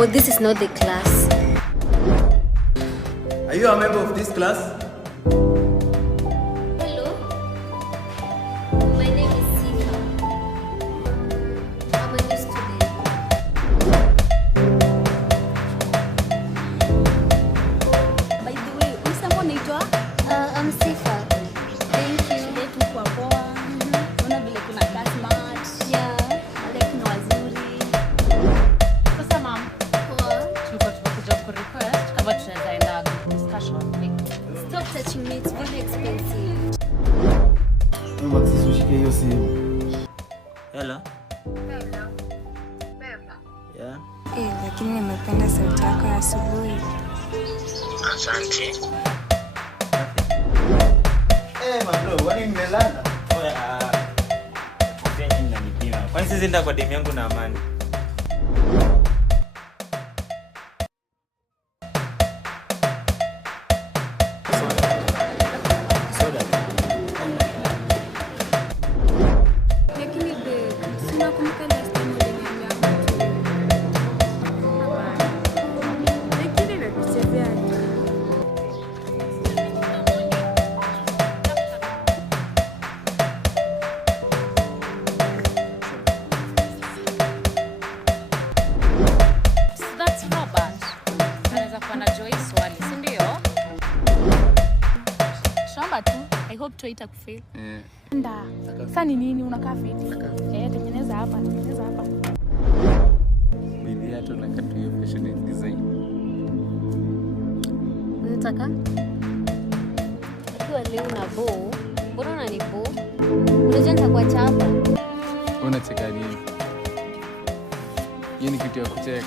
No, this is not the class. Are you a member of this class? Hello. My name is Sifa. I'm a new student. By the way, unaitwa naitwa? I'm Sifa. Thank you. Shule yetu kwa poa. Unaona vile kuna class smart. Yeah. Wale kuna wazuri. Sasa ma'am, Poa. tulikuwa tumekuja ku request kama tunaweza enda discussion. Stop touching me. It's very expensive. Mama, sisi ushike hiyo simu. Hello. Yeah. Lakini nimependa sauti yako ya asubuhi. Asante. Bro, wani mmelala? Oya. Sasa mnanipima. Kwani sisi nenda kwa demu yangu na Amani? Lakini babe, sina kumbuka last time uliniambia mtu. Lakini nakuchezea tu. So that's Robert. Anaweza kuwa na Joy swali, si ndio? Shamba tu. I hope tu itakufeel. Nda. Sasa ni nini unakaa fiti? Tengeneza hapa, tengeneza hapa. Bibi hata unakata hiyo fashion design. Unataka? Ukiwa leo na bow, mbona unanibo? Unajua nitakuacha hapa. Unacheka nini? Hiyo ni kitu ya kucheka.